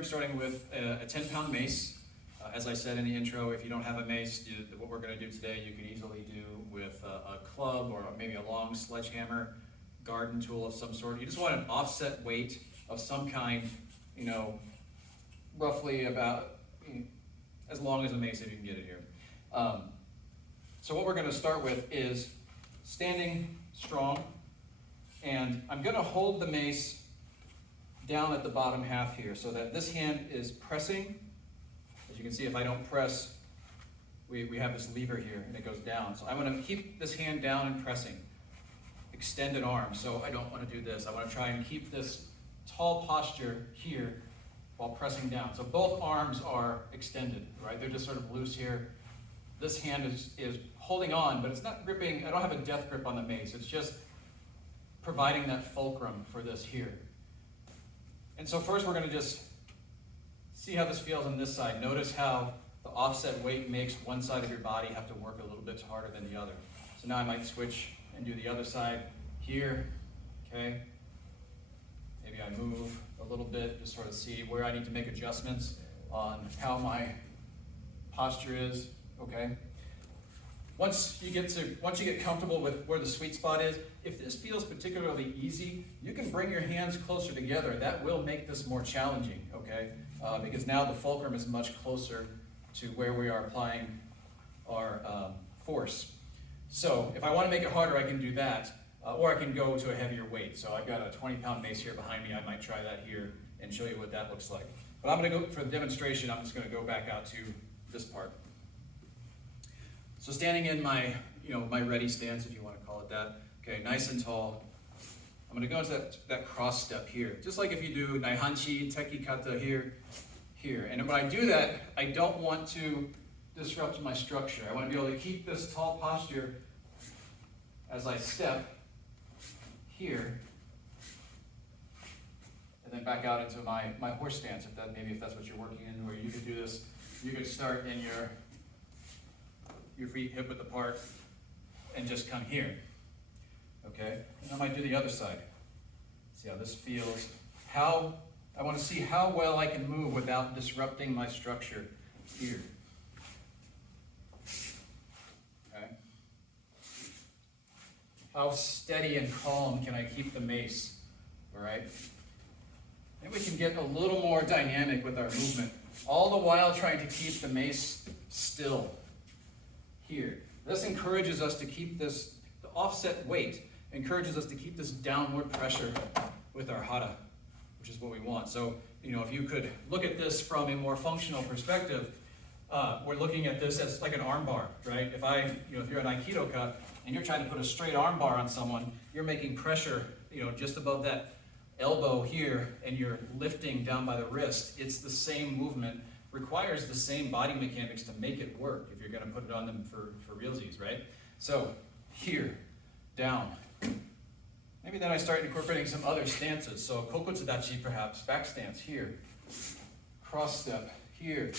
I'm starting with a 10-pound mace. As I said in the intro, if you don't have a mace, what we're going to do today you can easily do with a club or maybe a long sledgehammer, garden tool of some sort. You just want an offset weight of some kind, roughly about as long as a mace if you can get it here. So what we're going to start with is standing strong, and I'm going to hold the mace down at the bottom half here so that this hand is pressing. As you can see, if I don't press, we have this lever here and it goes down. So I want to keep this hand down and pressing. Extended arm, so I don't want to do this. I want to try and keep this tall posture here while pressing down. So both arms are extended, right? They're just sort of loose here. This hand is holding on, but it's not gripping. I don't have a death grip on the mace. It's just providing that fulcrum for this here. And so first we're going to just see how this feels on this side. Notice how the offset weight makes one side of your body have to work a little bit harder than the other. So now I might switch and do the other side here, okay? Maybe I move a little bit, just sort of see where I need to make adjustments on how my posture is, okay? Once you get comfortable with where the sweet spot is, if this feels particularly easy, you can bring your hands closer together. That will make this more challenging, okay? Because now the fulcrum is much closer to where we are applying our force. So if I want to make it harder, I can do that, or I can go to a heavier weight. So I've got a 20-pound mace here behind me. I might try that here and show you what that looks like. But I'm going to go, for the demonstration, I'm just going to go back out to this part. So standing in my, my ready stance, if you want to call it that. Okay, nice and tall. I'm going to go into that cross step here. Just like if you do naihanchi, teki kata here. And when I do that, I don't want to disrupt my structure. I want to be able to keep this tall posture as I step here, and then back out into my horse stance, if that's what you're working in, or you could do this. You could start in your feet hip width apart and just come here. Okay? And I might do the other side. See how this feels. I want to see how well I can move without disrupting my structure here. Okay? How steady and calm can I keep the mace? All right? And we can get a little more dynamic with our movement, all the while trying to keep the mace still here. This encourages us to keep the offset weight encourages us to keep this downward pressure with our hara, which is what we want. So, if you could look at this from a more functional perspective, we're looking at this as like an arm bar, right? If you're an aikidoka and you're trying to put a straight arm bar on someone, you're making pressure, just above that elbow here, and you're lifting down by the wrist. It's the same movement, requires the same body mechanics to make it work if you're going to put it on them for realsies, right? So here, down. Maybe then I start incorporating some other stances. So kokotsudachi perhaps, back stance here. Cross step here.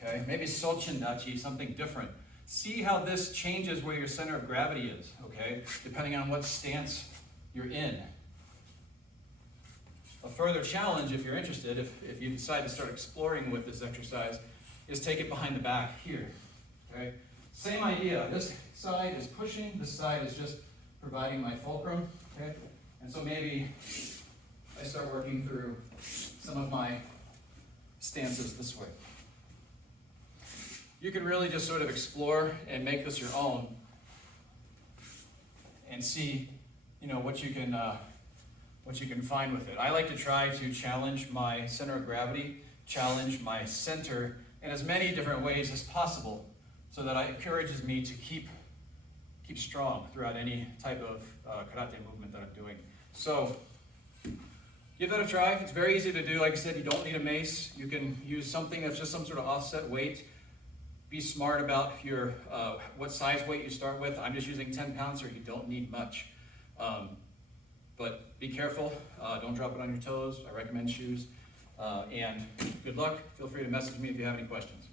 Okay, maybe sochindachi, something different. See how this changes where your center of gravity is, okay, depending on what stance you're in. A further challenge, if you're interested, if you decide to start exploring with this exercise, is take it behind the back here. Okay? Same idea. This side is pushing, this side is just providing my fulcrum. Okay? And so maybe I start working through some of my stances this way. You can really just sort of explore and make this your own and see, what you can find with it. I like to try to challenge my center of gravity, challenge my center in as many different ways as possible, so that it encourages me to keep strong throughout any type of karate movement that I'm doing. So give that a try. It's very easy to do. Like I said, you don't need a mace. You can use something that's just some sort of offset weight. Be smart about your what size weight you start with. I'm just using 10 pounds, so you don't need much. But be careful. Don't drop it on your toes. I recommend shoes. And good luck. Feel free to message me if you have any questions.